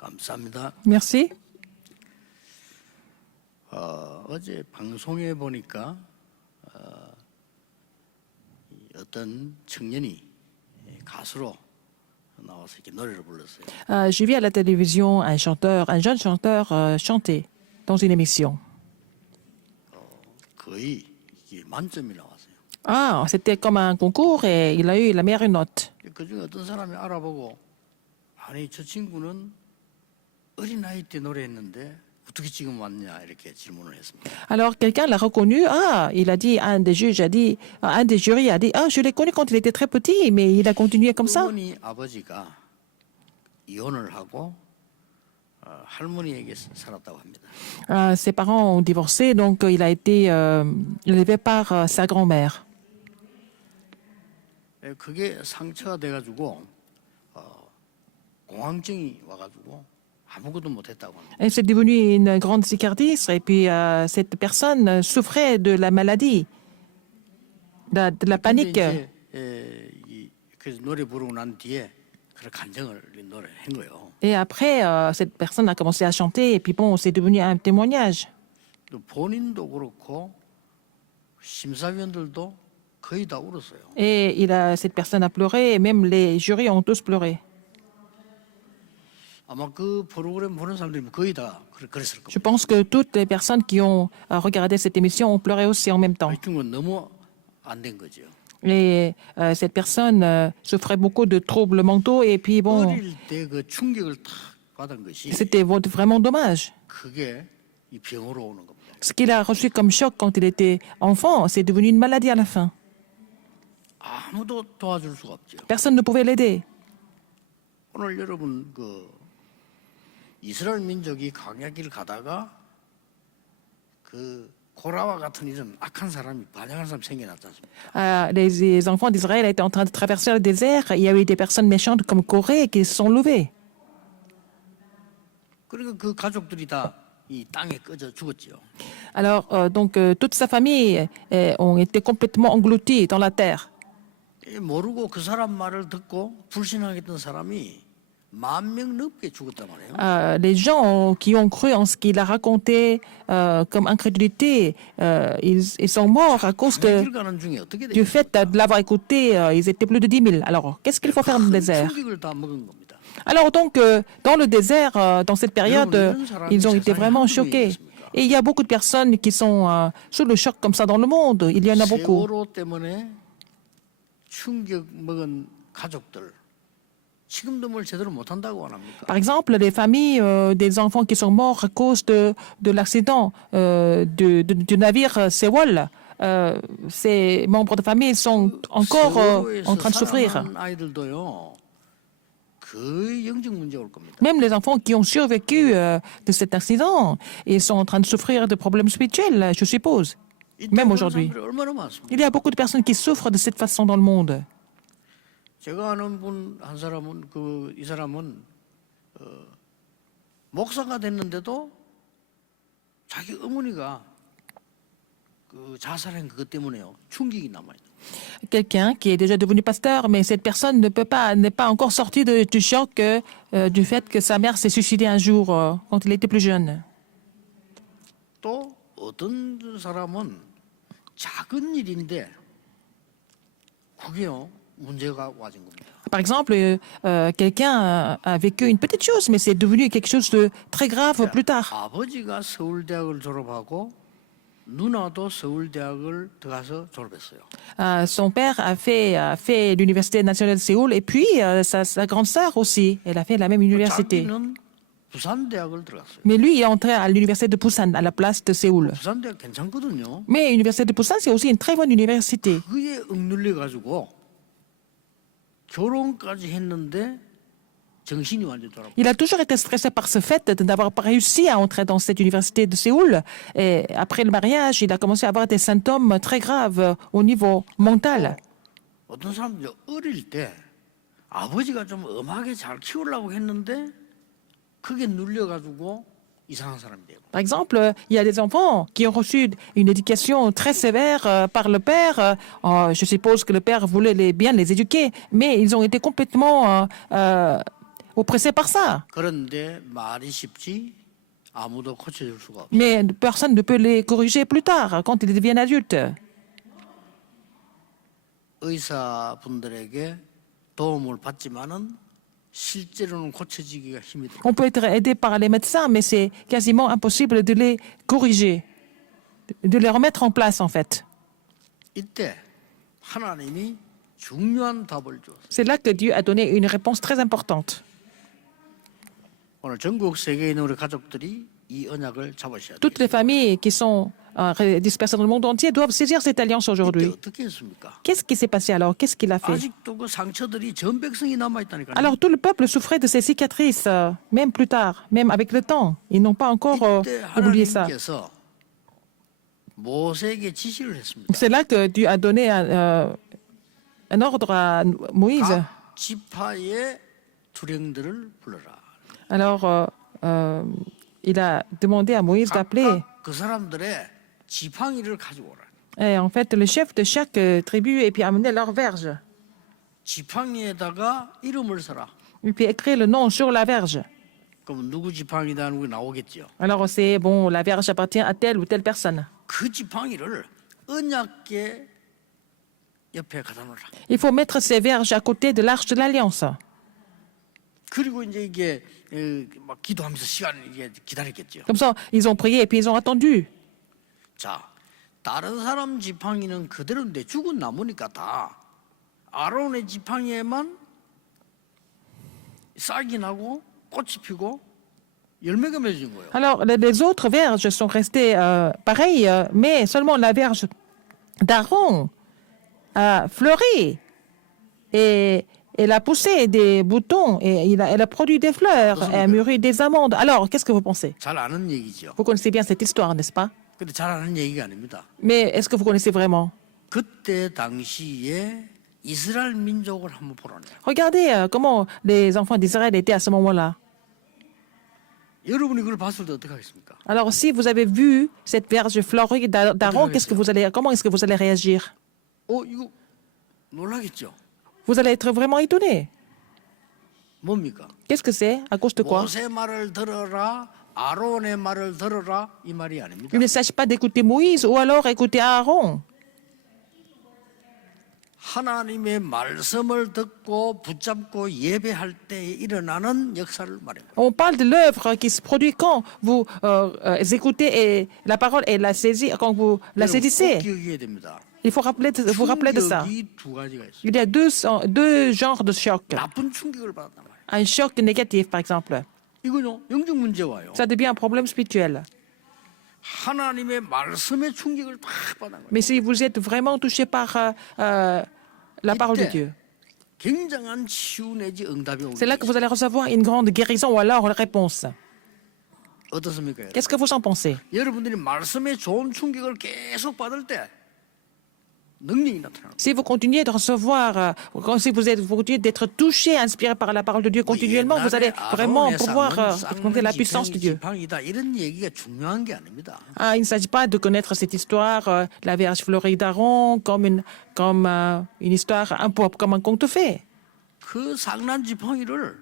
감사합니다. Merci. 어제 방송에 보니까 어떤 청년이 가수로 나와서 이렇게 노래를 불렀어요. J'ai vu à la télévision un jeune chanteur chanter dans une émission. 거의 이게 만점이 나왔어요. Ah, c'était comme un concours et il a eu la meilleure note. 그 중에 어떤 사람이 알아보고 아니 저 친구는 어린 나이 때 노래했는데 어떻게 지금 왔냐 이렇게 질문을 했습니다. Alors quelqu'un l'a reconnu. Ah, il a dit, un des juges a dit, un des jurys a dit, ah, je l'ai connu quand il était très petit, mais il a continué comme ça. 어머니 아버지가 이혼을 하고 할머니에게 살았다고 합니다. Ses parents ont divorcé, donc il a été élevé par sa grand-mère. 그게 상처가 돼가지고 공황증이 와가지고 아무것도 못했다고 합니다. Et c'est devenu une grande cicatrice. Et puis cette personne souffrait de la maladie, de la panique. 근데 이제 그래서 노래 부르고 난 뒤에 그런 감정을 노래한 거예요. Et après, cette personne a commencé à chanter. Et puis bon, c'est devenu un témoignage. 또 본인도 그렇고 심사위원들도 거의 다 울었어요. Et cette personne a pleuré. Et même les jurys ont tous pleuré. 아마 그 프로그램 보는 사람들이 거의 다 그랬을 Je 겁니다. pense que toutes les personnes qui ont regardé cette émission ont pleuré aussi en même temps. 이 친구는 너무 안 된 거죠. Et cette personne souffrait beaucoup de troubles mentaux. Et puis bon, 어릴 때 그 충격을 탁 받은 것이 c'était vraiment dommage. 그게 이 병으로 오는 겁니다. Ce qu'il a reçu comme choc quand il était enfant, c'est devenu une maladie à la fin. 아무도 도와줄 수가 없죠. Personne ne pouvait l'aider. 오늘 여러분 그 이스라엘 민족이 광야길 가다가 그 고라와 같은 이런 악한 사람이 반역한 사람 생겨났지 않습니까? Les enfants d'Israël étaient en train de traverser le désert. Il y a eu des personnes méchantes comme Corée qui se sont levées. 그러니까 그 가족들이 다 이 땅에 꺼져 죽었죠. Alors, donc, toute sa famille ont été complètement engloutis dans la terre. 모르고 그 사람 말을 듣고 불신하겠던 사람이 10,000명 넘게 죽었단 말이에요. Les gens qui ont cru en ce qu'il a raconté comme incrédulité, ils sont morts à cause 길 가는 중에 어떻게 du fait de l'avoir écouté. Ils étaient plus de 10 000. Alors, qu'est-ce qu'il faut faire dans le 큰 désert? 충격을 다 먹은 겁니다. Alors donc, dans le désert, dans cette période, ils ont été vraiment choqués. Et il y a beaucoup de personnes qui sont sous le choc comme ça dans le monde. Il y en a beaucoup. 세월호 때문에 충격 먹은 가족들 지금도 뭘 제대로 못한다고 안 합니까? Par exemple, les familles des enfants qui sont morts à cause de l'accident du navire Sewol, ces membres de famille sont encore en train de souffrir. 살아난 아이들도요 거의 영적 문제 올 겁니다. Même les enfants qui ont survécu de cet accident, ils sont en train de souffrir de problèmes spirituels, je suppose. Même aujourd'hui. 얼마나 많습니까? Il y a beaucoup de personnes qui souffrent de cette façon dans le monde. 제가 아는 분 한 사람은 이 사람은 목사가 됐는데도 자기 어머니가 그 자살한 그것 때문에요 충격이 남아요. Quelqu'un qui est déjà devenu pasteur, mais cette personne n'est pas encore sortie du choc du fait que sa mère s'est suicidée un jour quand il était plus jeune. 또 어떤 사람은 작은 일인데 그게요 문제가 와진 겁니다. Par exemple, quelqu'un a vécu une petite chose, mais c'est devenu quelque chose de très grave plus tard. 아버지가 서울대학을 졸업하고 누나도 서울대학을 들어가서 졸업했어요. Son père a fait l'université nationale de Séoul et puis sa grande sœur aussi, elle a fait la même université. 자기는 부산대학을 들어갔어요. Mais lui est entré à l'université de Busan à la place de Séoul. 부산대학 괜찮거든요. Mais l'université de Busan, c'est aussi une très bonne université. 그에 억눌려 가지고 결혼까지 했는데 정신이 완전 돌아버려. Il a toujours été stressé par ce fait de n'avoir pas réussi à entrer dans cette université de Séoul. Et après le mariage, il a commencé à avoir des symptômes très graves au niveau mental. 어떤 사람들이 어릴 때 아버지가 좀 엄하게 잘 키우려고 했는데 그게 눌려 가지고 이상한 사람이 되고. Par exemple, il y a des enfants qui ont reçu une éducation très sévère par le père. Je suppose que le père voulait bien les éduquer, mais ils ont été complètement oppressés par ça. 그런데 말이 쉽지 아무도 고쳐줄 수가 없어. Mais personne ne peut les corriger plus tard, quand ils deviennent adultes. 의사분들에게 도움을 받지만은 실제로는 고쳐지기가 힘이 들어. On peut être aidé par les médecins, mais c'est quasiment impossible de les corriger, de les remettre en place en fait. 이때 하나님이 중요한 답을 주었어요. C'est là que Dieu a donné une réponse très importante. 오늘 전국 세계에 있는 우리 가족들이 이 언약을 잡으셔야 돼요. Toutes les familles qui sont dispersées dans le monde entier doivent saisir cette alliance 이때 aujourd'hui. 어떻게 했습니까? Qu'est-ce qui s'est passé alors? Qu'est-ce qu'il a fait? 아직도 그 상처들이 전 백성이 남아 있다니까요. Alors tout le peuple souffrait de ces cicatrices, même plus tard, même avec le temps. Ils n'ont pas encore 이때 oublié ça. 하나님께서 모세에게 지시를 했습니다. C'est là que Dieu a donné un ordre à Moïse. 각 지파의 두령들을 불러라. Alors il a demandé à Moïse d'appeler. 각각 그 사람들의 지팡이를 가지고 오라. Et en fait, le chef de chaque tribu et puis amener leur verge. 지팡이에다가 이름을 써라. Et puis écrire le nom sur la verge. 그럼 누구 지팡이다 하는 게 나오겠죠. Alors c'est bon, la verge appartient à telle ou telle personne. 그 지팡이를 언약궤 옆에 갖다 놓으라. Il faut mettre ces verges à côté de l'arche de l'alliance. 그리고 이제 이게 막 기도하면서 시간을 이게 기다렸겠죠. Comme ça, ils ont prié et puis ils ont attendu. 자, 다른 사람 지팡이는 그대로인데 죽은 나무니까 다 아론의 지팡이에만 싹이 나고 꽃이 피고 열매가 맺어진 거예요. Alors les autres verges sont restées pareilles, mais seulement la verge d'Aaron a fleuri et elle a poussé des boutons et elle a produit des fleurs et a mûri des amandes. Alors, qu'est-ce que vous pensez? 잘 아는 얘기죠. Vous connaissez bien cette histoire, n'est-ce pas? 근데 잘 아는 얘기가 아닙니다. Mais est-ce que vous connaissez vraiment? 그때 당시에 이스라엘 민족을 한번 보라네요. Regardez comment les enfants d'Israël étaient à ce moment-là. 여러분이 그걸 봤을 때 어떻게 하겠습니까? Alors, si vous avez vu cette verge fleurie d'Aaron, comment est-ce que vous allez réagir? 이거 놀라겠죠. Vous allez être vraiment étonné. 뭡니까? Qu'est-ce que c'est? À cause de quoi? 모세 말을 들어라, 아론의 말을 들어라 이 말이 아닙니다. Il ne s'agit pas d'écouter Moïse ou alors écouter Aaron. 하나님의 말씀을 듣고 붙잡고 예배할 때 일어나는 역사를 말합니다. On parle de l'œuvre qui se produit quand vous écoutez et la parole et la saisie, quand vous la 꼭 saisissez. 기억해야 됩니다. Il faut vous rappeler de ça. 충격이 두 가지가 있어요. Il y a deux genres de chocs. 나쁜 충격을 받았단 말이에요. Un choc négatif, par exemple. 이거요 영적 문제 와요. Ça devient un problème spirituel. 하나님의 말씀의 충격을 딱 받은 거예요. Mais si vous êtes vraiment touché par la parole de Dieu, 굉장한 치유 내지 응답이 오게 c'est là que 돼요. vous allez recevoir une grande guérison ou alors une réponse. 어떻습니까? 여러분? Qu'est-ce que vous en pensez? 여러분들이 말씀의 좋은 충격을 계속 받을 때 능력이 나타나요. Si vous continuez de recevoir, si vous continuez d'être touché, inspiré par la parole de Dieu continuellement, vous allez vraiment pouvoir expérimenter la puissance de Dieu. 지팡이다 이런 얘기가 중요한 게 아닙니다. Ah, il ne s'agit pas de connaître cette histoire, la Vierge fleurie d'Aaron, comme une histoire, comme un conte fait. 그 상난 지팡이를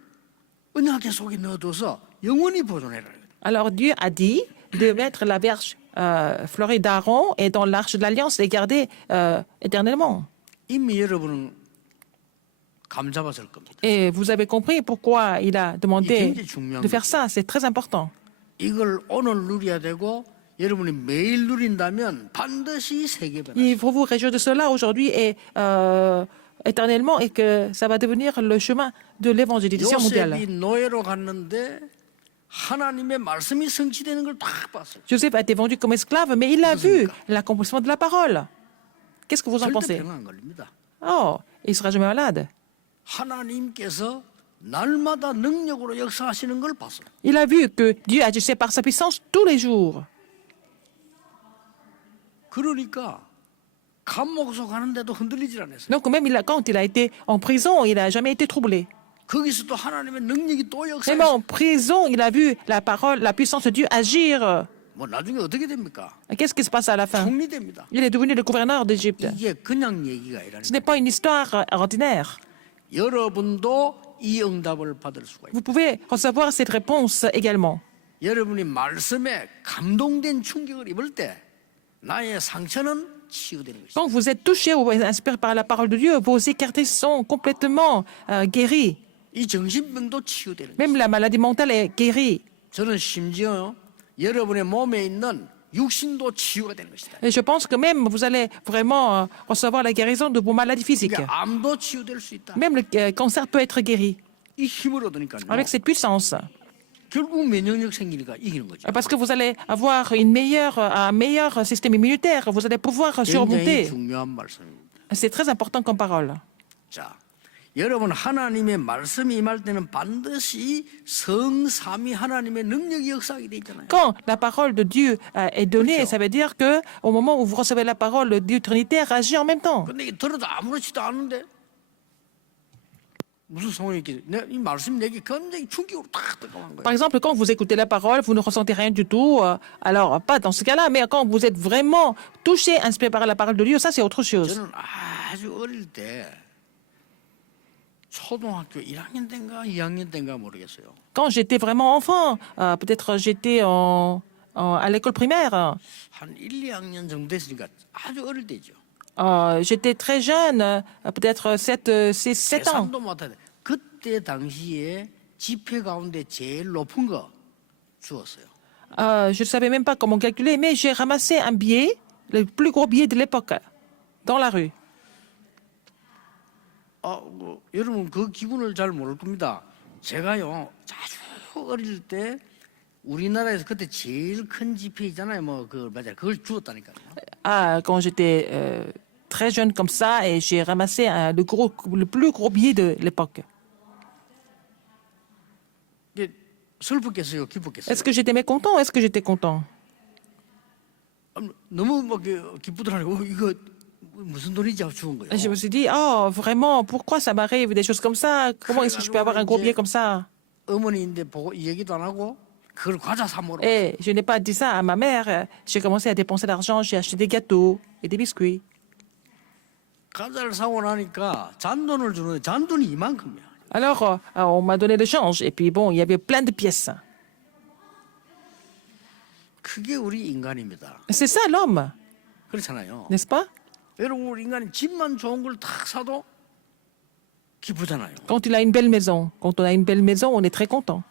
언약궤 속에 넣어둬서 영원히 보존해라. Alors Dieu a dit de mettre la Vierge fleurie d'Aaron et dans l'arche de l'Alliance et garder éternellement. 이미 여러분은 감 잡았을 겁니다. Et vous avez compris pourquoi il a demandé de faire ça. C'est très important. 이걸 오늘 누려야 되고 여러분이 매일 누린다면 반드시 세계 변화. Il faut vous réjouir de cela aujourd'hui et éternellement et que ça va devenir le chemin de l'évangélisation mondiale. 요셉이 노예로 갔는데 하나님의 말씀이 성취되는 걸 딱 봤어요. Joseph a été vendu comme esclave, mais il a vu l'accomplissement de la parole. Qu'est-ce que vous en 절대 pensez? 병 안 걸립니다. Oh, il ne sera jamais malade. 하나님께서 날마다 능력으로 역사하시는 걸 봤어요. Il a vu que Dieu agissait par sa puissance tous les jours. 그러니까 감옥소 가는데도 흔들리질 않았어요. Donc même quand il a été en prison, il n'a jamais été troublé. 거기서도 하나님의 능력이 또 Même 역사했어요. en prison, il a vu la parole, la puissance de Dieu agir. 뭐 나중에 어떻게 됩니까? Qu'est-ce qui se passe à la fin? 총리됩니다. Il est devenu le gouverneur d'Égypte. 이게 그냥 얘기가 아니라 Ce n'est pas une histoire ordinaire. 여러분도 이 응답을 받을 수가 있다. Vous pouvez recevoir cette réponse également. 여러분이 말씀에 감동된 충격을 입을 때 나의 상처는 치유되는 것이다. Quand vous êtes touché ou inspiré par la parole de Dieu, vos écartés sont complètement guéris. 이 정신병도 치유되는 것이다. Même la maladie mentale est guérie. 저는 심지어 여러분의 몸에 있는 육신도 치유가 되는 것이다. Et je pense que même vous allez vraiment recevoir la guérison de vos maladies physiques. 그러니까 암도 치유될 수 있다. Même le cancer peut être guéri 이 힘을 얻으니까요. avec cette puissance. 결국 면역력 생기니까 이기는 거죠. Parce que vous allez avoir un meilleur système immunitaire. Vous allez pouvoir 굉장히 surmonter. 중요한 말씀입니다. C'est très important comme parole. 자, 여러분 하나님의 말씀이 임할 때는 반드시 성삼위 하나님의 능력이 역사하게 돼 있잖아요. Quand la parole de Dieu est donnée, ça veut dire que au moment où vous recevez la parole, le Dieu trinitaire agit en même temps. 근데 이게 들어도 아무렇지도 않은데 무슨 상황이 있겠어요? 이 말씀이 내게 굉장히 충격으로 탁 들어간 거예요. Par exemple, quand vous écoutez la parole, vous ne ressentez rien du tout. Alors, pas dans ce cas-là, mais quand vous êtes vraiment touché, inspiré par la parole de Dieu, ça c'est autre chose. 저는 아주 어릴 때 초등학교 1학년 때인가 2학년 때인가 모르겠어요. Quand j'étais vraiment enfant, peut-être j'étais à l'école primaire, 한 1, 2학년 정도 됐으니까 아주 어릴 때죠. j'étais très jeune, peut-être 7 ans. 계산도 못하네. 그때 당시에 지폐 가운데 제일 높은 거 주었어요. Je ne savais même pas comment calculer, mais j'ai ramassé un billet, le plus gros billet de l'époque, dans la rue. 여러분 그 기분을 잘 모를 겁니다. 제가요 아주 어릴 때 우리나라에서 그때 제일 큰 지폐 있잖아요. 맞아요. 그걸 주었다니까요. Quand j'étais très jeune comme ça, et j'ai ramassé le plus gros billet de l'époque. 이게 슬펐겠어요, 기뻤겠어요. Est-ce que j'étais mécontent ou est-ce que j'étais content? 너무 막 기쁘더라고요. 이거 무슨 돈이지 하고 주은 거예요. Je me suis dit, oh, vraiment, pourquoi ça m'arrive des choses comme ça? Comment est-ce que je peux avoir un gros billet comme ça? 어머니인데 보고 이 얘기도 안 하고 그걸 과자 사 먹으러. Et je n'ai pas dit ça à ma mère. J'ai commencé à dépenser l'argent, j'ai acheté des gâteaux et des biscuits. 과자를 사고 나니까 잔돈을 주는데 잔돈이 이만큼이야. Alors, on m'a donné le change. Et puis, bon, il y avait plein de pièces. 그게 우리 인간입니다. C'est ça l'homme, 그렇잖아요. n'est-ce pas? 여러분 우리 인간이 집만 좋은 걸 탁 사도 기쁘잖아요. Quand il a une belle maison. Quand on a une belle maison, on est très content.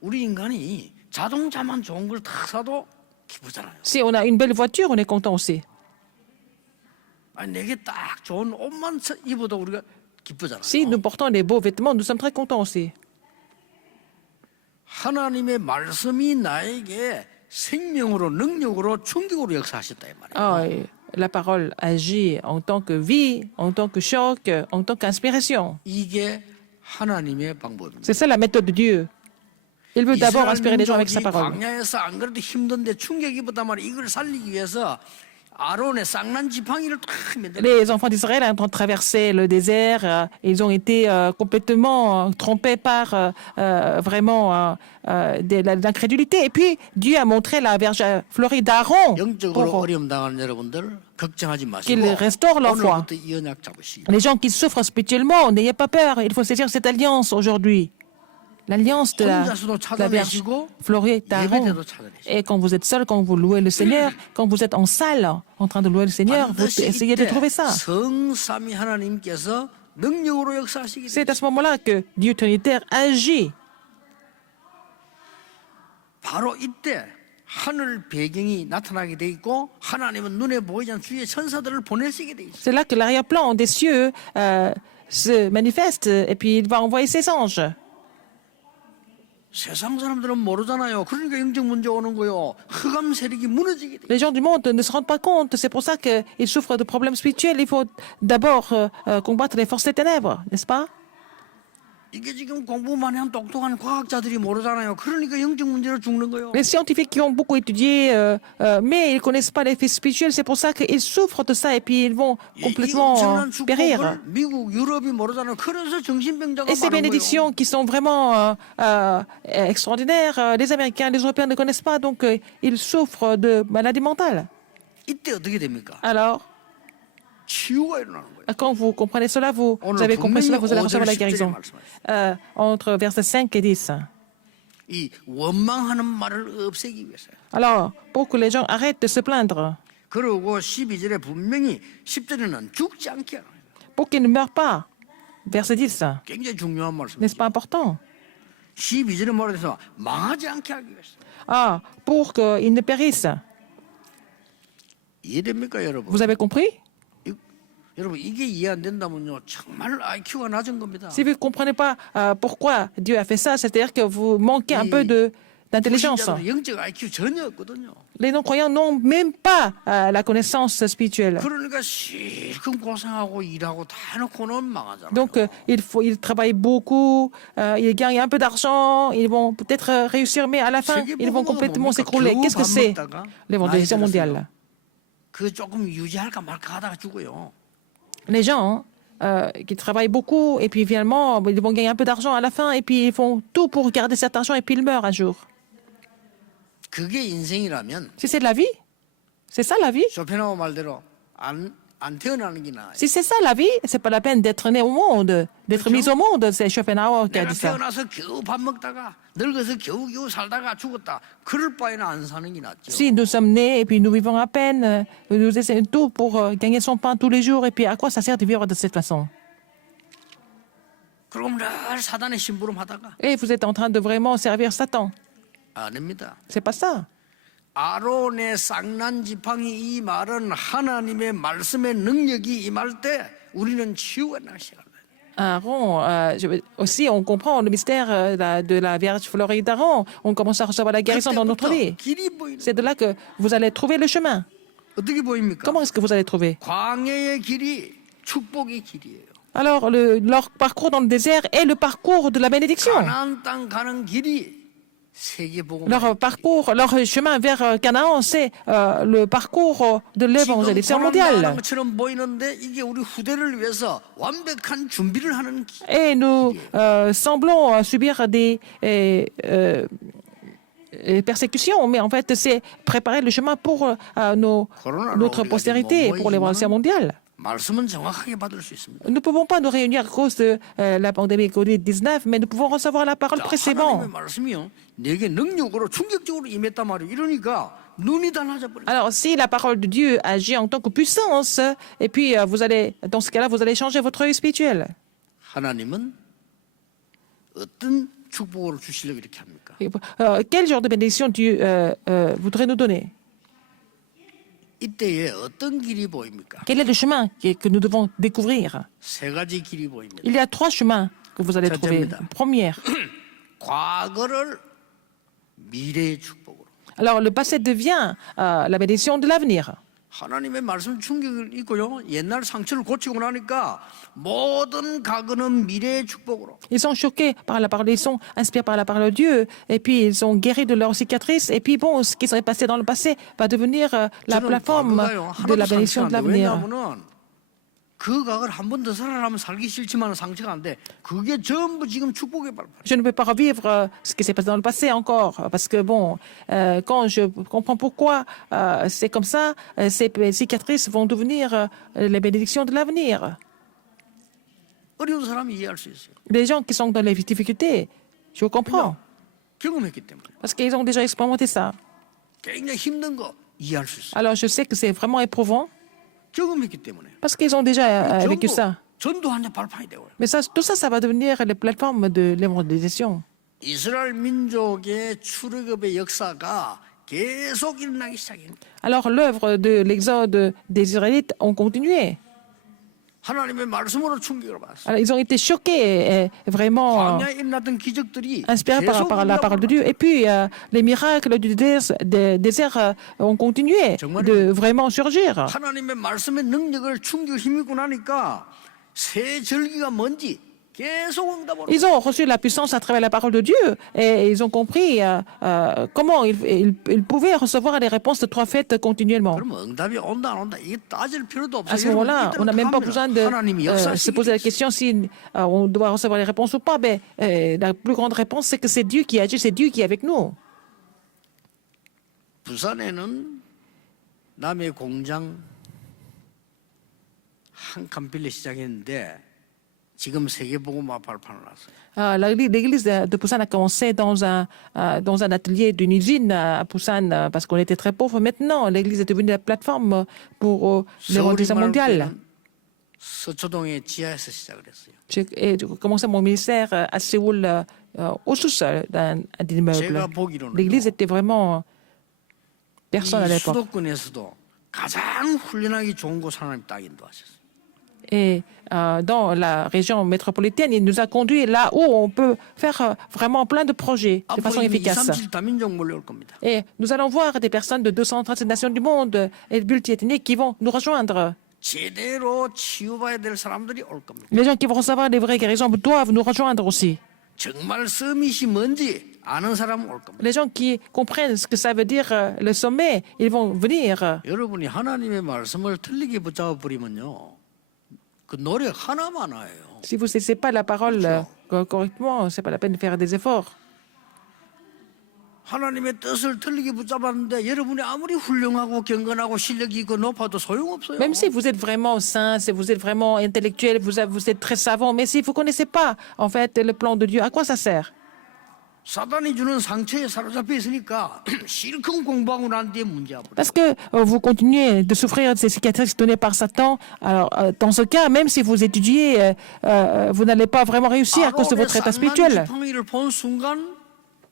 우리 인간이 자동차만 좋은 걸 탁 사도 기쁘잖아요. Si on a une belle voiture, on est content aussi. 아니 내게 딱 좋은 옷만 입어도 우리가 기쁘잖아요. Si nous portons des beaux vêtements, nous sommes très contents aussi. 하나님의 말씀이 나에게 생명으로 능력으로 충격으로 역사하셨다 이 말이에요. La parole agit en tant que vie, en tant que choc, en tant qu'inspiration. 이게 하나님의 방법입니다. C'est ça la méthode de Dieu. Il veut d'abord inspirer les gens avec sa 민족이 parole. 광야에서 안 그래도 힘든데 충격 입었단 말이에요. 이걸 살리기 위해서 아론의 쌍난 지팡이를 탁 만들어. Les enfants d'Israël ont traversé le désert. Ils ont été complètement trompés par vraiment l'incrédulité. Et puis, Dieu a montré la verge fleurie d'Aaron 영적으로 pour 어려움 당하는 여러분들 걱정하지 qu'ils 마시고 restaurent leur foi. 오늘부터 이 언약 잡으시기. Les gens qui souffrent spirituellement, n'ayez pas peur. Il faut saisir cette alliance aujourd'hui. L'alliance de la verge fleurie d'Aaron. Et quand vous êtes seul, quand vous louez le Seigneur, quand vous êtes en salle, en train de louer le Seigneur, vous 반드시 essayez de 이때 trouver ça. 성삼위 하나님께서 능력으로 역사하시기 C'est à ce moment-là que Dieu trinitaire agit. 바로 이때 하늘 배경이 나타나게 돼 있고 하나님은 눈에 보이지 않는 주의 천사들을 보내시게 돼 있어요. C'est là que l'arrière-plan des cieux se manifeste et puis il va envoyer ses anges. 세상 사람들은 모르잖아요. 그러니까 영적 문제 오는 거요. 흑암 세력이 무너지게 돼. Les gens du monde ne se rendent pas compte. C'est pour ça qu'ils souffrent de problèmes spirituels. Il faut d'abord combattre les forces des ténèbres, n'est-ce pas? 이게 지금 공부 많이 한 똑똑한 과학자들이 모르잖아요. 그러니까 영적 문제로 죽는 거요. Les scientifiques qui ont beaucoup étudié, mais ils ne connaissent pas les faits spirituels, c'est pour ça qu'ils souffrent de ça et puis ils vont complètement périr. 미국, 유럽이 모르잖아요. 그래서 정신병자가 Et ces 많은 거예요. bénédictions qui sont vraiment extraordinaires, les Américains, les Européens ne connaissent pas, donc ils souffrent de maladies mentales. 이때 어떻게 됩니까? Alors, 치유가 일어나는 거예요. Quand vous comprenez cela, vous avez compris cela, vous allez recevoir la guérison. Entre versets 5 et 10. 이 원망하는 말을 없애기 위해서요. Alors, pour que les gens arrêtent de se plaindre, 그리고 12절에 분명히 10절에는 죽지 않게 하는 거예요. pour qu'ils ne meurent pas. Verset 10. 굉장히 중요한 N'est-ce 말씀이죠. pas important? 12절에 말해서 망하지 않게 하기 위해서. Ah, pour qu'ils ne périssent. 이해됩니까, 여러분? Vous avez compris? 여러분 이게 이해 안 된다면요 정말 IQ가 낮은 겁니다. Si vous ne comprenez pas pourquoi Dieu a fait ça, c'est-à-dire que vous manquez un peu d'intelligence. 불신자들은 영적 IQ 전혀 없거든요. Les non-croyants n'ont même pas la connaissance spirituelle. 그러니까 실컷 고생하고 일하고 다 해놓고는 망하잖아요. Donc, ils travaillent beaucoup, ils gagnent un peu d'argent, ils vont peut-être réussir, mais à la fin, ils vont complètement s'écrouler. Qu'est-ce que c'est l'évangélisation mondiale? 그 조금 유지할까 말까 하다가 죽어요. Les gens qui travaillent beaucoup et puis finalement, ils vont gagner un peu d'argent à la fin et puis ils font tout pour garder cet argent et puis ils meurent un jour. 그게 인생이라면 Si c'est de la vie, c'est ça la vie. 쇼펜하우 말대로 안 태어나는 게 나아요. Si c'est ça la vie, c'est pas la peine d'être né au monde, d'être mis au monde. C'est Schopenhauer qui a 내가 dit ça. 태어나서 겨우 밥 먹다가 늙어서 겨우 살다가 죽었다. 그럴 바에는 안 사는 게 낫죠. Si nous sommes nés et puis nous vivons à peine, nous essayons tout pour gagner son pain tous les jours et puis à quoi ça sert de vivre de cette façon? 그럼 늘 사단의 심부름하다가 Et vous êtes en train de vraiment servir Satan. 아닙니다. C'est pas ça. 아론의 쌍난 지팡이 이 말은 하나님의 말씀의 능력이 임할 때 우리는 치유가 나기 시작합니다. Aaron, aussi, on comprend le mystère de la Vierge Floride d'Aaron. On commence à recevoir la guérison dans notre vie. 길이 보이는 C'est de là que vous allez trouver le chemin. 어떻게 보입니까? Comment est-ce que vous allez trouver? 광야의 길이 축복의 길이에요. Alors, leur parcours dans le désert est le parcours de la bénédiction. 가나안 땅 가는 길이 세계복음. Leur parcours, leur chemin vers Canaan, c'est le parcours de l'évangélisation mondiale. 것처럼 보이는데 이게 우리 후대를 위해서 완벽한 준비를 하는 길. Et nous semblons subir des persécutions, mais en fait, c'est préparer le chemin pour notre postérité, pour l'évangélisation mondiale. 말씀은 정확하게 받을 수 있습니다. Nous ne pouvons pas nous réunir à cause de la pandémie Covid-19, mais nous pouvons recevoir la parole précédemment. 하나님의 말씀이요. 내게 능력으로 충격적으로 임했단 말이에요. 이러니까 눈이 달라져 버려요. Alors, si la parole de Dieu agit en tant que puissance, et puis vous allez, dans ce cas-là, vous allez changer votre œil spirituel. 하나님은 어떤 축복을 주시려고 이렇게 합니까? Quel genre de bénédiction Dieu voudrait nous donner? 이때에 어떤 길이 보입니까? Quel est le chemin que nous devons découvrir? 세 가지 길이 보입니다. Il y a 3 chemins que vous allez trouver. Première. 과거를 미래의 축복으로. Alors, le passé devient la bénédiction de l'avenir. 하나님의 말씀 충격을 있고요. 옛날 상처를 고치고 나니까 모든 과거는 미래의 축복으로. Ils sont choqués par la parole, ils sont inspirés par la parole de Dieu, et puis ils sont guéris de leurs cicatrices, et puis bon, ce qui s'est passé dans le passé va devenir la plateforme de la bénédiction de l'avenir. 왜냐하면 그 과거를 한 번 더 살아라면 살기 싫지만 상처가 안 돼. 그게 전부 지금 축복의 발판. Je ne peux pas revivre ce qui s'est passé dans le passé encore, parce que bon, quand je comprends pourquoi c'est comme ça, ces cicatrices vont devenir les bénédictions de l'avenir. 어려운 사람이 이해할 수 있어요. Les gens qui sont dans les difficultés, je comprends, 경험했기 때문에. parce qu'ils ont déjà expérimenté ça. 굉장히 힘든 거 이해할 수 있어요. Alors je sais que c'est vraiment éprouvant, 경험했기 때문에. parce qu'ils ont déjà vécu ça. 전도하는 발판이 되고요. Mais ça, tout ça, ça va devenir les plateformes de l'évangélisation. 이스라엘 민족의 출애굽의 역사가 계속 일어나기 시작합니다. Alors l'œuvre de l'exode des Israélites ont continué. 하나님의 말씀으로 충격을 받았어요. Alors, ils ont été choqués et vraiment 광야에 일어났던 기적들이 inspirés par la parole de Dieu. Et puis, les miracles du désert ont continué de vraiment surgir. 하나님의 말씀의 능력을 충격을 힘입고 나니까 새 절기가 뭔지 계속 응답을. Ils ont reçu la puissance à travers la parole de Dieu et ils ont compris comment ils pouvaient recevoir les réponses de 3 fêtes continuellement. 그럼 응답이 온다 안 온다 이게 따질 필요도 없어요. À ce moment-là, on n'a même pas besoin de se poser la question si on doit recevoir les réponses ou pas. Mais la plus grande réponse, c'est que c'est Dieu qui agit, c'est Dieu qui est avec nous. 부산에는 남의 공장 한 칸 빌려 시작했는데 지금 세계복음화 발판을 놨어요. L'église de Busan a commencé dans un atelier d'une usine à Busan parce qu'on était très pauvres. Maintenant, l'église est devenue la plateforme pour l'évangélisation mondiale. 서초동의 지하에서 시작을 했어요. J'ai commencé mon ministère à Séoul, au sous-sol d'un immeuble. 제가 보기로는 L'église était vraiment personne à 이 l'époque. 수도권에서도 가장 훈련하기 좋은 곳 하나님 딱 인도하셨어요. Et dans la région métropolitaine, il nous a conduits là où on peut faire vraiment plein de projets de façon 앞으로 이미 efficace. 237 다민족 몰려올 겁니다. Et nous allons voir des personnes de 237 nations du monde et multiethniques qui vont nous rejoindre. 제대로 치유받아야 될 사람들이 올 겁니다. Les gens qui vont recevoir des vraies guérisons doivent nous rejoindre aussi. 정말 서밋이 뭔지 아는 사람은 올 겁니다. Les gens qui comprennent ce que ça veut dire le sommet, ils vont venir. 여러분이 하나님의 말씀을 틀리게 붙잡아 버리면요. 그 노력 하나만 와요. Si vous ne saisissez pas la parole correctement, ce n'est pas la peine de faire des efforts. 하나님의 뜻을 틀리게 붙잡았는데 여러분이 아무리 훌륭하고 경건하고 실력이 있고 높아도 소용없어요. Même si vous êtes vraiment saint, si vous êtes vraiment intellectuel, vous êtes très savant, mais si vous ne connaissez pas en fait le plan de Dieu, à quoi ça sert? 사단이 주는 상처에 사로잡혀 있으니까 실컷 공부하고 난 뒤에 문제야. Parce que vous continuez de souffrir de ces cicatrices données par Satan. Alors, dans ce cas, même si vous étudiez, vous n'allez pas vraiment réussir à cause de votre état spirituel. 지팡이를 본 순간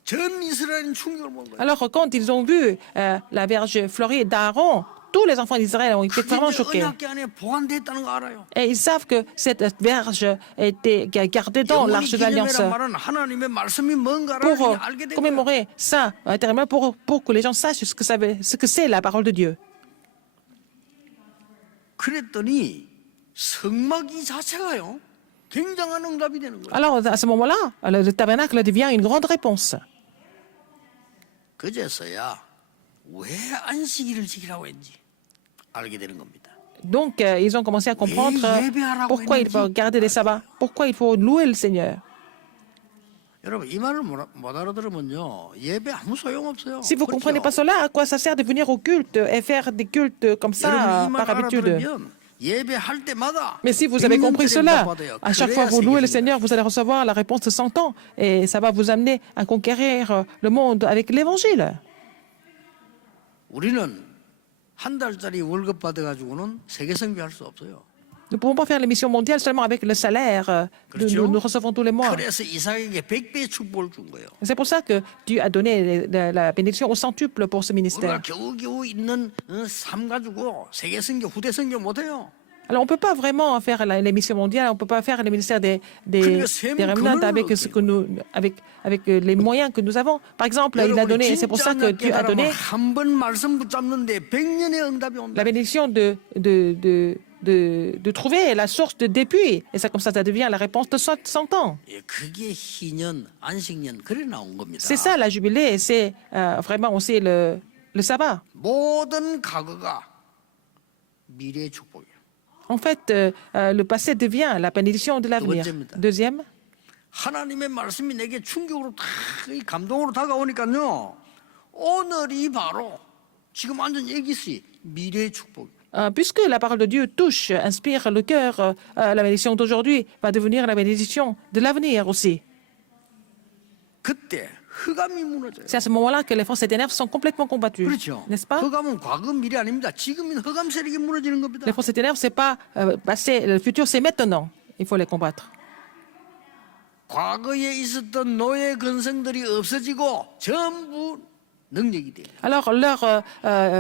전 이스라엘은 충격을 본 거예요. Alors, quand ils ont vu la verge fleurie d'Aaron, tous les enfants d'Israël ont été 그게 vraiment 이제 choqués. 언약궤 안에 보관됐다는 거 알아요. Et ils savent que cette verge était gardée dans 영원히 l'arche de l'Alliance. 기념이란 말은 하나님의 말씀이 뭔가를 Pour 알게 된 거예요. commémorer ça intérieurement, pour que les gens sachent ce que c'est la parole de Dieu. 그랬더니 성막이 자체가요. 굉장한 응답이 되는 거예요. Alors, à ce moment-là, le tabernacle devient une grande réponse. 그제서야 왜 안식일을 지키라고 했는지 알게 되는 겁니다. Donc, ils ont commencé à comprendre pourquoi il faut garder les sabbats, pourquoi il faut louer le Seigneur. 여러분 이 말을 못 알아들으면요 예배 아무 소용 없어요. Si vous ne comprenez pas cela, à quoi ça sert de venir au culte et faire des cultes comme ça par habitude? 예배할 때마다 Mais si vous avez compris cela, à chaque fois que vous louez le Seigneur, vous allez recevoir la réponse de 100 ans et ça va vous amener à conquérir le monde avec l'évangile. 우리는 한 달짜리 월급 받아가지고는 세계 선교할 수 없어요. Nous ne pouvons pas faire l'émission mondiale seulement avec le salaire que nous recevons tous les mois. 그래서 이삭에게 100배의 축복을 준 거예요. C'est pour ça que Dieu a donné la bénédiction au centuple pour ce 우리가 ministère. 겨우겨우 있는 삶 가지고 세계 선교, 후대 선교 못해요. Alors, on ne peut pas vraiment faire l'émission mondiale, on ne peut pas faire le ministère des remnants avec les moyens que nous avons. Par exemple, il a donné, c'est pour ça que Dieu a donné 한번 말씀 붙잡는데 100년의 응답이 온다. la bénédiction de trouver la source de dépit. Et ça, comme ça devient la réponse de 100 ans. 예, 그게 희년, 안식년 그래 나온 겁니다. C'est ça la jubilée, c'est vraiment aussi le sabbat. 모든 과거가 미래의 축복이에요. En fait, le passé devient la bénédiction de l'avenir. Deuxième, 하나님의 말씀이 내게 충격으로 탁 감동으로 다가오니까요. 오늘이 바로 지금 완전 얘기시 미래의 축복. puisque la parole de Dieu touche, inspire le cœur, la bénédiction d'aujourd'hui va devenir la bénédiction de l'avenir aussi. 그때 흑암이 무너져요. C'est à ce moment-là que les forces et ténèbres sont complètement combattues. 그렇죠. N'est-ce pas? 흑암은 과거 미래 아닙니다. 지금은 흑암 세력이 무너지는 겁니다. Les forces et ténèbres, c'est pas passé, le futur, c'est maintenant. Il faut les combattre. 과거에 있었던 노예 근성들이 없어지고 전부 능력이 돼요. Alors, leur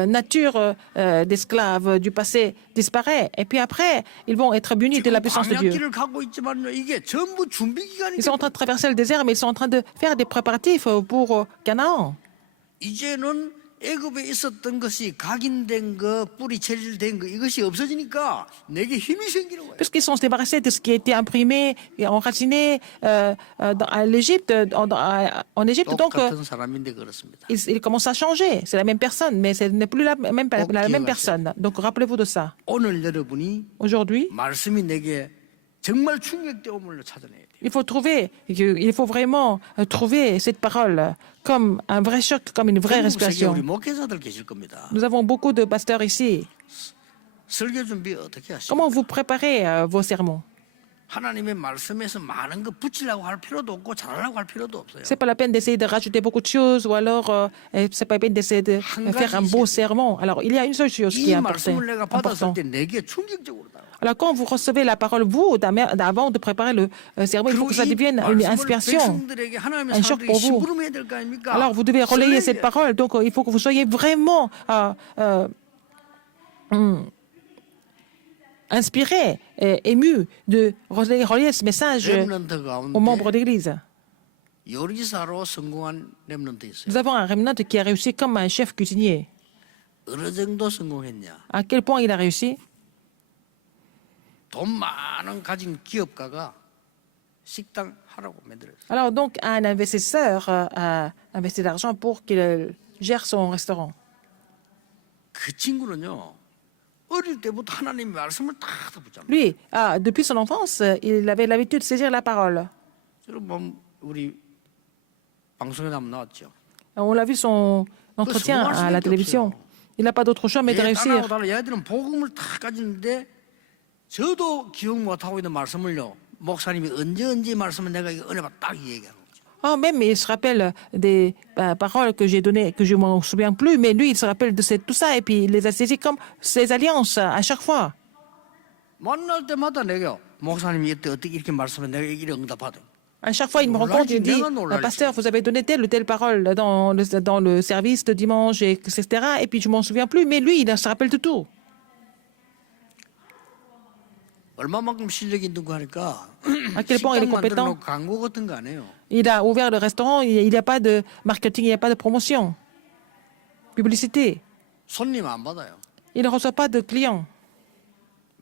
nature d'esclave du passé disparaît. Et puis après, ils vont être munis de la puissance de Dieu. 광야길을 가고 있지만요. 이게 전부 준비 기간이 Ils sont en train de traverser le désert, mais ils sont en train de faire des préparatifs pour Canaan. 이제는 애굽에 있었던 것이 각인된 거, 뿌리 체질된 거 이것이 없어지니까 내게 힘이 생기는 거예요. Puisqu'ils sont débarrassés de ce qui a été imprimé et enraciné à l'Égypte, en Égypte, donc 똑같은 사람인데 그렇습니다. ils commencent à changer. C'est la même personne, mais ce n'est plus la même personne. Donc rappelez-vous de ça. 오늘 여러분이 Aujourd'hui, 말씀이 내게 정말 충격되음을 찾아내야 돼요. il faut vraiment trouver cette parole comme un vrai choc, comme une vraie 전국 세계 respiration. 우리 목회자들 계실 겁니다. Nous avons beaucoup de pasteurs ici. 설교 준비 어떻게 하십니까? Comment vous préparez vos sermons? 하나님의 말씀에서 많은 거 붙이려고 할 필요도 없고 잘하려고 할 필요도 없어요. C'est pas la peine d'essayer de rajouter beaucoup de choses ou alors c'est pas la peine d'essayer de faire un beau sermon. Alors, il y a une seule chose qui 이 est 말씀을 내가 받았을 important. 때 내게 충격적으로 나와. Alors, quand vous recevez la parole, vous, avant de préparer le sermon, il faut 그리고 que ça 이 devienne une 말씀을 inspiration. 백성들에게 하나님의 un choc 사람들에게 pour vous. 심부름해야 될 거 아닙니까? Alors, vous devez relayer cette 설레게. parole. Donc, il faut que vous soyez vraiment inspiré, ému de relayer ce message 렘넌트 aux membres 가운데 d'Église. 요리사로 성공한 렘넌트 있어요. Nous avons un remnant qui a réussi comme un chef cuisinier. 어느 정도 성공했냐? À quel point il a réussi? 돈 많은 가진 기업가가 식당 하라고 만들었어요. Alors, donc, un investisseur a investi de l'argent pour qu'il gère son restaurant. 그 친구는요, 어릴 때부터 하나님의 말씀을 다 붙잡니다. Lui, depuis son enfance, il avait l'habitude de saisir la parole. 여러분, 우리 방송에 한번 나왔죠. On l'a vu son entretien à la télévision. Il n'a pas d'autre choix mais de 얘 réussir. 딸하고 달라 얘들은 복음을 다 가지는데 저도 기억 못하고 있는 말씀을요, 목사님이 언제 말씀을 내가 이 은혜가 딱 얘기하는 거죠. Oh, même il se rappelle des paroles que j'ai données, que je ne m'en souviens plus, mais lui, il se rappelle de tout ça et puis il les a saisies comme ses alliances à chaque fois. 만날 때마다 내가 목사님이 이때 어떻게 이렇게 말씀을 내가 이렇게 응답하대. À chaque fois, il me rencontre, il dit, pasteur, vous avez donné telle ou telle parole dans le service de dimanche, etc. Et puis je ne m'en souviens plus, mais lui, il se rappelle de tout. 얼마만큼 실력이 있는 거 하니까 À quel point il est 식당 compétent. 만들어 놓고 광고 같은 거 안 해요. Il a ouvert le restaurant, il n'y a pas de marketing, il n'y a pas de promotion, publicité. 손님 안 받아요. Il ne reçoit pas de clients.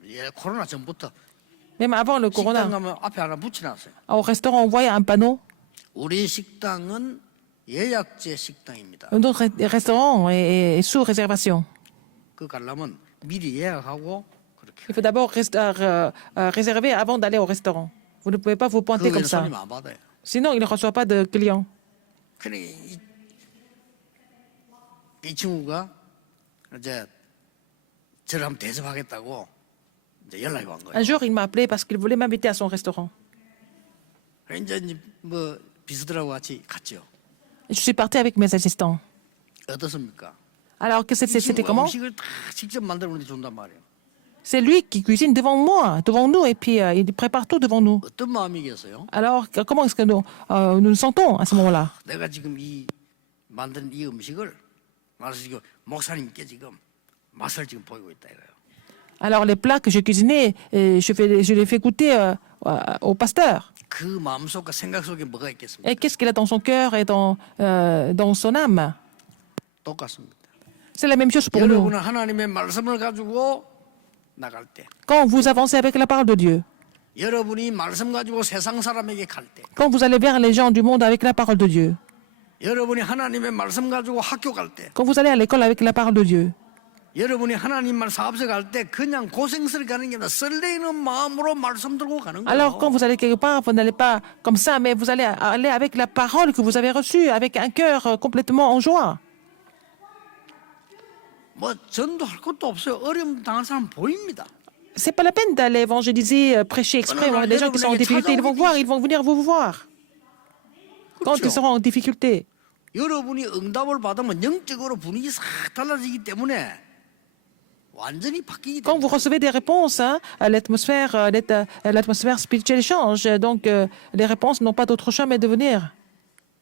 예, 코로나 전부터 Même avant le 식당 corona, 가면 앞에 하나 붙여놨어요. au restaurant, on voyait un panneau. 우리 식당은 예약제 식당입니다. Notre restaurant est sous réservation. 그 가려면 미리 예약하고 그렇게. Il faut d'abord réserver avant d'aller au restaurant. Vous ne pouvez pas vous pointer 그 comme 외에는 ça. 손님 안 받아요. Sinon, il ne reçoit pas de clients. 그래 이 친구가 이제 저를 한번 대접하겠다고 이제 연락이 온 거예요. Un jour, il m'a appelé parce qu'il voulait m'inviter à son restaurant. 그래 이제 뭐 비서들하고 같이 갔죠. Je suis partie avec mes assistants. 어떻습니까? Alors, 이 c'était 친구가 comment? 음식을 다 직접 만들어서 준단 말이에요. C'est lui qui cuisine devant moi, devant nous, et puis il prépare tout devant nous. 어떤 마음이겠어요? Alors, comment est-ce que nous nous sentons à ce moment-là? 내가 지금 이 만든 이 음식을 말해서 지금 목사님께 지금 맛을 지금 보이고 있다 이거예요. Alors, les plats que j'ai cuisinés, je les fais goûter au pasteur. 그 마음속과 생각 속에 뭐가 있겠습니까? Et qu'est-ce qu'il a dans son cœur et dans son âme? 똑같습니다. C'est la même chose pour nous. 여러분은 하나님의 말씀을 가지고 나갈 때, Quand vous avancez avec la parole de Dieu, 여러분이 말씀 가지고 세상 사람에게 갈 때, quand vous allez vers les gens du monde avec la parole de Dieu, 여러분이 하나님의 말씀 가지고 학교 갈 때, quand vous allez à l'école avec la parole de Dieu, 여러분이 하나님만 사업소 갈 때 그냥 고생스럽게 가는 게 아니라 설레이는 마음으로 말씀 들고 가는 alors quand 거예요. vous allez quelque part, vous n'allez pas comme ça, mais vous allez aller avec la parole que vous avez reçue, avec un cœur complètement en joie. 뭐 전도할 것도 없어요. 어려움 당한 사람 보입니다. C'est pas la peine d'aller évangéliser, prêcher exprès. Les gens qui sont en difficulté, ils vont venir vous voir. Quand ils seront en difficulté. 여러분이 응답을 받으면 영적으로 분위기 싹 달라지기 때문에 완전히 바뀌기 Quand vous 때문에 recevez des réponses, hein, l'atmosphère spirituelle change. Donc, les réponses n'ont pas d'autre choix mais de venir.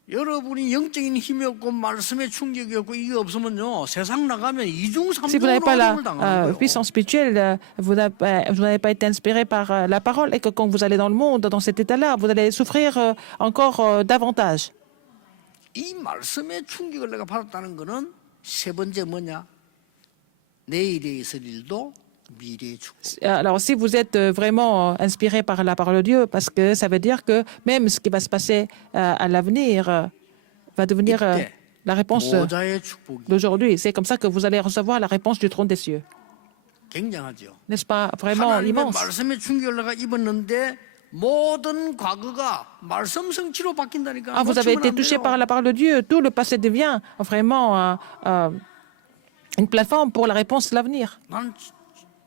여러분이 영적인 힘이 없고 말씀의 충격이 없고 이게 없으면요 세상 나가면 이중 Si vous n'avez 삼중으로 pas la 어려움을 당하는 거예요. puissance spirituelle, vous n'avez pas été inspiré par la parole et que quand vous allez dans le monde, dans cet état-là, vous allez souffrir encore davantage. 이 말씀의 충격을 내가 받았다는 거는 세 번째 뭐냐? 내일에 있을 일도 미래의 축복. Alors, si vous êtes vraiment inspiré par la parole de Dieu, parce que ça veut dire que même ce qui va se passer à l'avenir va devenir la réponse 보좌의 축복이 d'aujourd'hui. C'est comme ça que vous allez recevoir la réponse du trône des cieux. 굉장하죠. N'est-ce pas vraiment 하나님의 immense? 말씀의 충격을 내가 입었는데 모든 과거가 말씀 성취로 바뀐다니까. Ah, vous avez été touché par la parole de Dieu. Tout le passé devient vraiment une plateforme pour la réponse de l'avenir. 난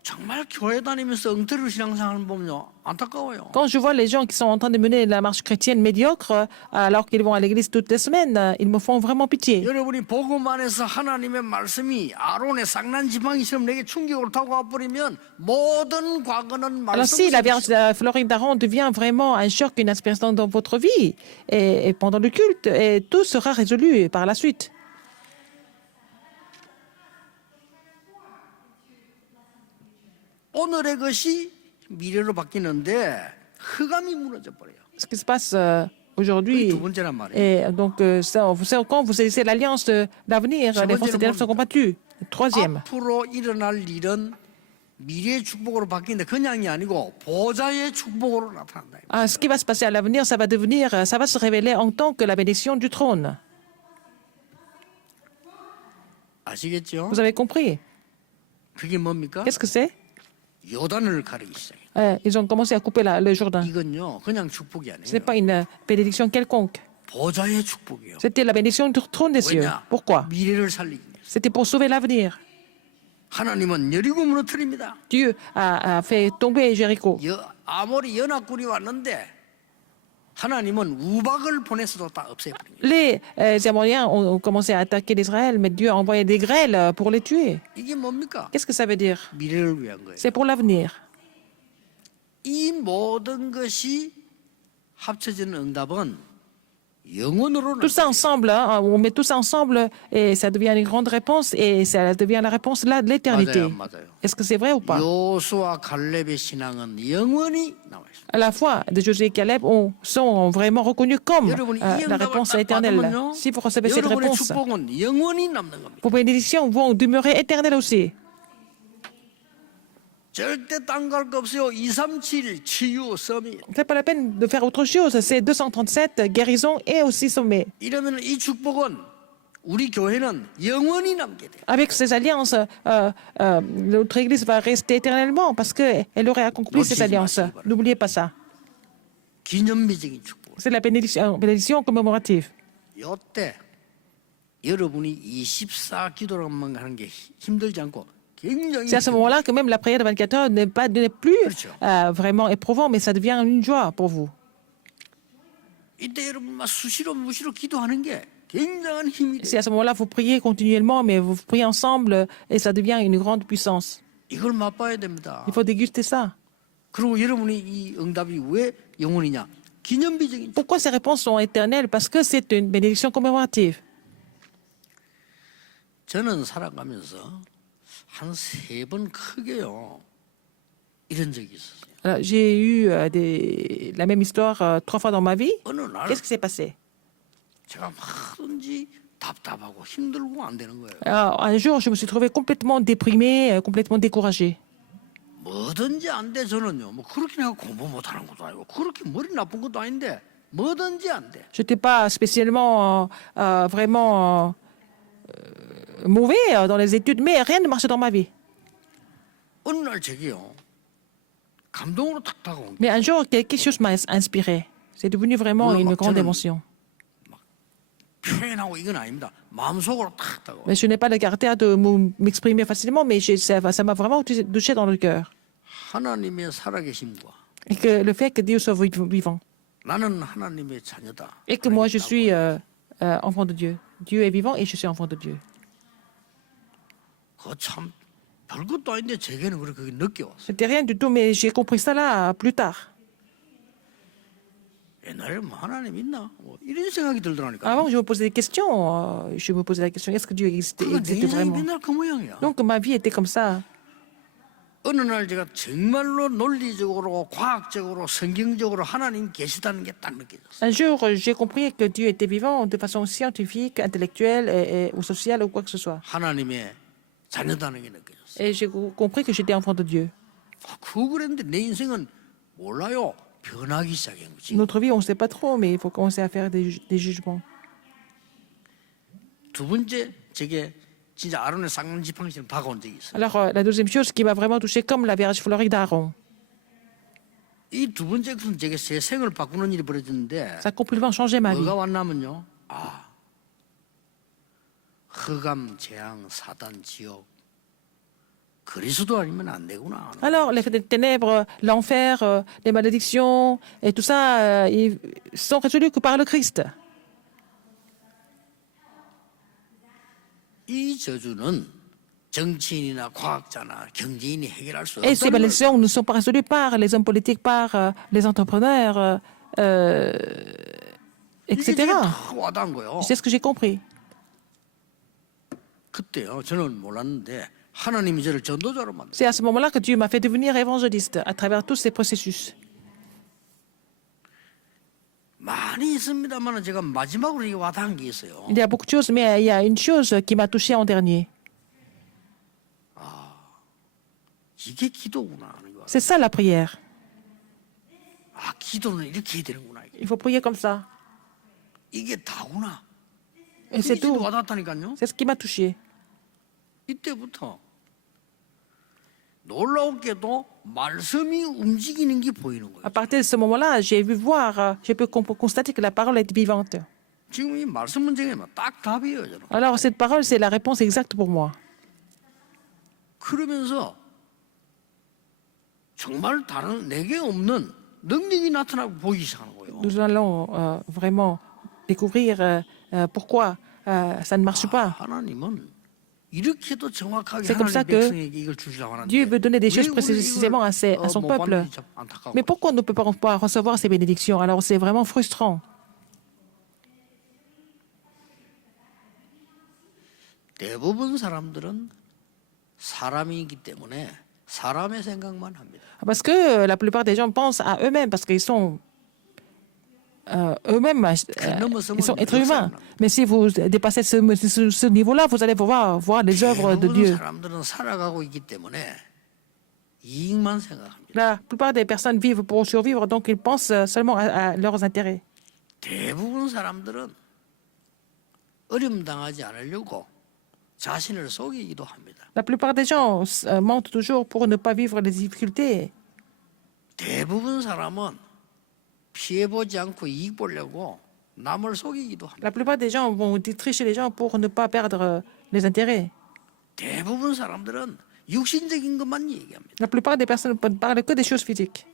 정말 교회 다니면서 엉터리 신앙생활을 보면요 안타까워요. Quand je vois les gens qui sont en train de mener la marche chrétienne médiocre alors qu'ils vont à l'église toutes les semaines, ils me font vraiment pitié. 여러분이 복음 안에서 하나님의 말씀이 아론의 쌍난 지팡이처럼 내게 충격으로 다가와 버리면 모든 과거는 Alors si la Vierge Floride d'Aaron devient vraiment un choc, une inspiration dans votre vie et pendant le culte, et tout sera résolu par la suite. 오늘의 것이 미래로 바뀌는데 흑암이 무너져 버려요. Ce qui se passe 그게 aujourd'hui, 두 번째란 말이에요. et donc quand vous saisissez l'alliance d'avenir, les forces éternelles sont combattues. Troisième, 앞으로 일어날 일은 미래의 축복으로 바뀌는데 그냥이 아니고 보좌의 축복으로 나타난다. ce qui va se passer à l'avenir, ça va se révéler en tant que la bénédiction du trône. 아시겠죠? Vous avez compris? 그게 뭡니까? Qu'est-ce que c'est? 요단을 가르기 시작해요. Ils ont commencé à couper le Jourdain. 이건요 그냥 축복이 Ce n'est 아니에요. pas une bénédiction quelconque. 보좌의 축복이에요. C'était la bénédiction du trône des cieux. 왜냐? Pourquoi? 미래를 살리기 위해서. C'était pour sauver l'avenir. 하나님은 여리고 무너뜨립니다. Dieu a fait tomber Jéricho. 아모리 연합군이 왔는데 하나님은 우박을 보내서도 다 없애버립니다. Les Amoréens ont commencé à attaquer l'Israël, mais Dieu a envoyé des grêles pour les tuer. 이게 뭡니까? Qu'est-ce que ça veut dire? 미래를 위한 거예요. C'est pour l'avenir. 이 모든 것이 합쳐진 응답은 영원으로 Tout ça ensemble, on met tout ça ensemble et ça devient une grande réponse et ça devient la réponse là de l'éternité. 맞아요. Est-ce que c'est vrai ou pas? 요수와 갈렙의 신앙은 영원히 나와 있습니다. À la fois de Josué et Caleb sont vraiment reconnus comme la réponse éternelle. Si vous recevez cette 여러분의 réponse, 축복은 영원히 남는 겁니다. vos bénédictions vont demeurer éternelles aussi. 절대 딴 거 할 거 없어요. 237 치유 섬이. C'est pas la peine de faire autre chose. C'est 237 guérisons et aussi sommets. 이러면 이 축복은 우리 교회는 영원히 남게 돼요. Avec ces alliances, notre Église va rester éternellement parce qu'elle aurait accompli ces alliances. N'oubliez pas ça. 기념비적인 축복. C'est la bénédiction commémorative. 이때 여러분이 24 기도로만 하는 게 힘들지 않고 굉장히 C'est à ce moment-là que même la prière de 24 heures n'est plus vraiment éprouvant, mais ça devient une joie pour vous. 이때 여러분 막 수시로 무시로 기도하는 게 굉장한 힘이 C'est 돼요. à ce moment-là vous priez continuellement, mais vous priez ensemble et ça devient une grande puissance. 이걸 맛봐야 됩니다. Il faut déguster ça. 그리고 여러분이 이 응답이 왜 영원이냐? 기념비적인 축복. Pourquoi ces réponses sont éternelles? Parce que c'est une bénédiction commémorative. 저는 살아가면서 한 3번 크게요 이런 적이 있었어요. J'ai eu la même histoire 3 fois dans ma vie. 어느 날 Qu'est-ce qui s'est passé? 제가 뭐든지 답답하고 힘들고 안 되는 거예요. Un jour, je me suis trouvé complètement déprimé, complètement découragé. 뭐든지 안 돼 저는요. 뭐 그렇게 내가 공부 못하는 것도 아니고 그렇게 머리 나쁜 것도 아닌데 뭐든지 안 돼. Je n'étais pas spécialement vraiment mauvais dans les études, mais rien ne marchait dans ma vie. 어느 날 제게요 감동으로 탁 다가온 게 Mais un jour, quelque chose m'a inspiré. C'est devenu vraiment Oui, une moi, grande 저는- émotion. 표현하고 이건 아닙니다. 마음속으로 탁 다가와. Mais je n'ai pas le caractère de m'exprimer facilement, mais ça m'a vraiment touché dans le cœur. 하나님의 살아계심과 Et que le fait que Dieu soit vivant. 나는 하나님의 자녀다. Et que moi, je suis enfant de Dieu. Dieu est vivant et je suis enfant de Dieu. 그거 참 별것도 아닌데 제게는 그렇게 느껴왔어요. C'était rien du tout, mais j'ai compris ça là plus tard. 옛날에 뭐 하나님 있나? 뭐 이런 생각이 들더라니까. Avant, je me posais des questions. Je me posais la question, est-ce que Dieu existe 그건 내 인생이 vraiment? 맨날 그 모양이야. Donc ma vie était comme ça. 어느 날 제가 정말로 논리적으로 과학적으로 성경적으로 하나님 계시다는 게 딱 느껴졌어요. Un jour, j'ai compris que Dieu était vivant de façon scientifique, intellectuelle ou sociale ou quoi que ce soit. 하나님의 자녀다는 게 느껴졌어요. Et j'ai compris que j'étais enfant de Dieu. 그거 그랬는데 내 인생은 몰라요. 변하기 시작한 거지. Notre vie, on ne sait pas trop, mais il faut commencer à faire des jugements. 두 번째 제게 진짜 아론의 쌍난 지팡이처럼 다가온 적이 있어요. Alors, la deuxième chose qui m'a vraiment touché, comme la Vierge Floride d'Aaron, 이 두 번째 것은 제게 제 생을 바꾸는 일이 벌어졌는데 ça a complètement changé ma vie. 뭐가 왔냐면요. 흑암, 재앙, 사단, 지옥 그리스도 아니면 안 되구나. Alors, les ténèbres, l'enfer, les malédictions et tout ça, ils sont résolus que par le Christ. 이 저주는 정치인이나 과학자나 경제인이 해결할 수 Et ces 없다는 걸 malédictions ne sont pas résolues par les hommes politiques, par les entrepreneurs, 이게 etc. 지금 다 와닿은 거예요. C'est ce que j'ai compris. 그때요. 저는 몰랐는데 하나님이 저를 전도자로 만들었어요. C'est à ce moment-là que Dieu m'a fait devenir évangéliste à travers tous ces processus. 많이 있습니다만 제가 마지막으로 이게 와닿은 게 있어요. Il y a beaucoup de choses, mais il y a une chose qui m'a touché en dernier. 이게 기도구나 하는 거야. C'est ça la prière. 아, 기도는 이렇게 해야 되는구나. Il faut prier comme ça. 이게 다구나. Et c'est 이게 진짜 tout. 와닿다니까요. C'est ce qui m'a touché. 이때부터 놀라웠게도 말씀이 움직이는 게 보이는 거예요. À partir de ce moment-là, j'ai vu voir, j'ai pu constater que la parole est vivante. 지금 이 말씀 문제가 딱 답이에요, 저는. Alors cette parole, c'est la réponse exacte pour moi. 그러면서 정말 다른 내게 없는 능력이 나타나고 보이기 시작하는 거예요. Nous allons vraiment découvrir pourquoi ça ne marche pas. 하나님은 이렇게도 정확하게 C'est comme ça 하나님 que 백성에게 이걸 주시려고 하는데 Dieu veut donner des choses 왜 우리 précisément à, à son 못 peuple. 받는지 참 안타까워. Mais pourquoi on ne peut pas recevoir ces bénédictions? Alors c'est vraiment frustrant. 대부분 사람들은 사람이기 때문에 사람의 생각만 합니다. Parce que la plupart des gens pensent à eux-mêmes, parce qu'ils sont eux-mêmes, ils sont êtres humains. Mais si vous dépassez ce niveau-là, vous allez pouvoir voir les œuvres de 대부분 Dieu. 사람들은 살아가고 있기 때문에 이익만 생각합니다. La plupart des personnes vivent pour survivre, donc ils pensent seulement à leurs intérêts. 대부분 사람들은 어려움 당하지 않으려고 자신을 속이기도 합니다. La plupart des gens mentent toujours pour ne pas vivre les difficultés. 대부분 사람은 피해보지 않고 이익 보려고 남을 속이기도 합니다. La plupart des gens vont tricher les gens pour ne pas perdre les intérêts. 대부분 사람들은 육신적인 것만 얘기합니다. La plupart des personnes ne parlent que des choses physiques.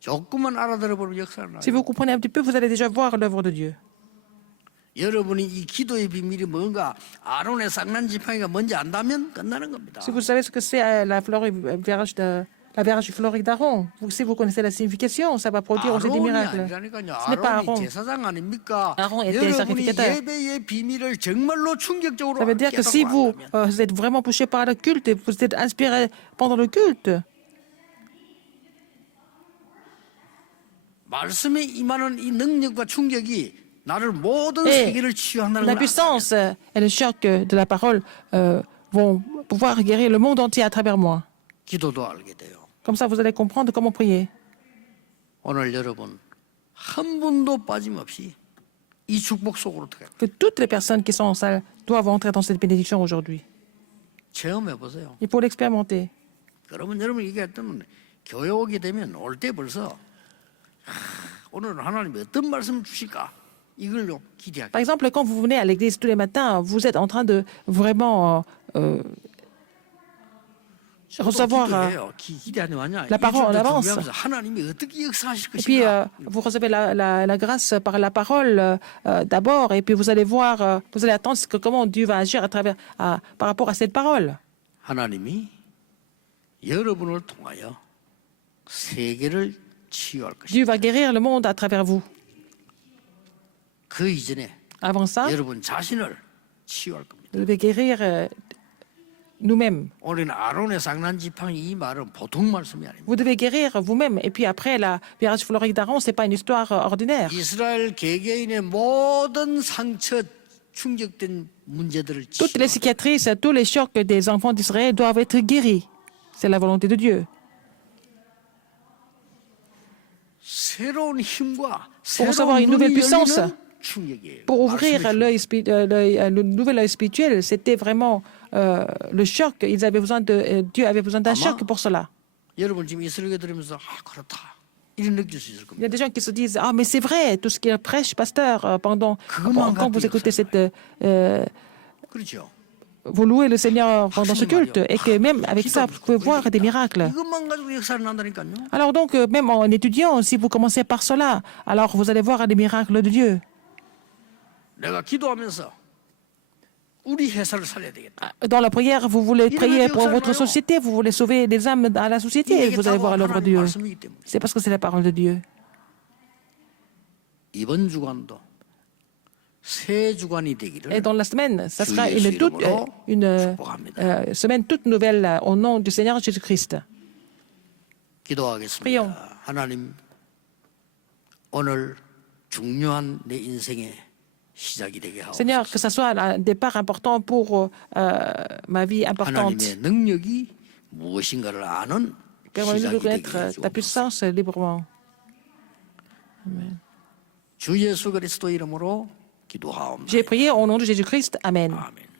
조금만 알아들어보면 역사를 Si 나요. vous comprenez un petit peu, vous allez déjà voir l'œuvre de Dieu. 여러분이 이 기도의 비밀이 뭔가 아론의 쌍난 지팡이가 뭔지 안다면 끝나는 겁니다. Si vous savez ce que c'est la verge fleurie d'Aaron, si vous connaissez la signification, ça va produire aussi des 아론이 miracles. 아니라니까요. Ce n'est pas 아론이 Aaron. 제사장 아닙니까? 아론 était 여러분이 sacrificateur. 예배의 비밀을 정말로 충격적으로 Ça veut dire que si vous, 깨닫고 vous êtes vraiment touché par le culte et vous êtes inspiré pendant le culte, 말씀에 임하는 이 능력과 충격이 나를 모든 예. 세계를 치유한다는 la 걸 puissance et le choc de la parole vont pouvoir guérir le monde entier à travers moi. 기도도 알게 돼요. Comme ça, vous allez comprendre comment prier. 오늘 여러분 한 분도 빠짐없이 이 축복 속으로 들어가요. Que toutes les personnes qui sont en salle doivent entrer dans cette bénédiction aujourd'hui. 체험해 보세요. Il faut l'expérimenter. 그러면 여러분 얘기했다면 교회 오게 되면 올 때 벌써 오늘은 하나님이 어떤 말씀을 주실까 이걸로 기대하게. Par exemple, quand vous venez à l'église tous les matins, vous êtes en train de vraiment recevoir 기대하는 거냐? la parole en avance. 하나님이 어떻게 역사하실 Et puis, 것인가? vous recevez la grâce par la parole d'abord, et puis vous allez voir, vous allez attendre comment Dieu va agir à travers, par rapport à cette parole. 하나님이 여러분을 통하여 세계를 치유할 것이다. Dieu va guérir le monde à travers vous. 그 이전에 Avant ça, 여러분 자신을 치유할 겁니다. vous devez guérir nous-mêmes. 우리는 아론의 쌍난 지팡이 이 말은 보통 말씀이 아닙니다. Vous devez guérir vous-même. Et puis après, la virage florique d'Aaron, ce n'est pas une histoire ordinaire. 이스라엘 개개인의 모든 상처 충격된 문제들을 Toutes les cicatrices, tous les chocs des enfants d'Israël doivent être guéris. C'est la volonté de Dieu. 새로운 힘과 recevoir 새로운 une nouvelle 눈이 puissance. 열리는 충격이에요. Pour ouvrir 말씀의 충격. le nouvel œil spirituel, c'était vraiment le choc. Ils avaient besoin Dieu avait besoin d'un choc pour cela. 여러분 지금 이 설교 들으면서 그렇다 이런 느낄 수 있을 Il y 겁니다. a des gens qui se disent ah mais c'est vrai tout ce qu'il prêche pasteur quand vous écoutez cette 그렇죠. vous louez le Seigneur pendant ce culte et que même avec ça, vous pouvez voir des miracles. 이것만 가지고 역사를 난다니까요. Alors donc, même en étudiant, si vous commencez par cela, alors vous allez voir des miracles de Dieu. 내가 기도하면서 우리 회사를 살려야 되겠다. Dans la prière, vous voulez prier pour votre société, vous voulez sauver des âmes à la société, et vous allez voir l'œuvre de Dieu. 말씀이기 때문에. C'est parce que c'est la parole de Dieu. 이번 주간도 새 주간이 Et 되기를 dans la semaine, ça sera 주의 이름으로 une 축복합니다. semaine toute nouvelle au nom du Seigneur Jésus-Christ. 기도하겠습니다. Prions. 하나님, 오늘 중요한 내 인생의 시작이 되게 Seigneur, 하옵소서. que ça soit un départ important pour ma vie importante. 하나님의 능력이 무엇인가를 아는 Permets-nous de 시작이 되게 connaître ta 해주옵소서. puissance librement. 주 예수 그리스도 이름으로 기도하옵나이다. J'ai prié au nom de Jésus-Christ. Amen. 아멘.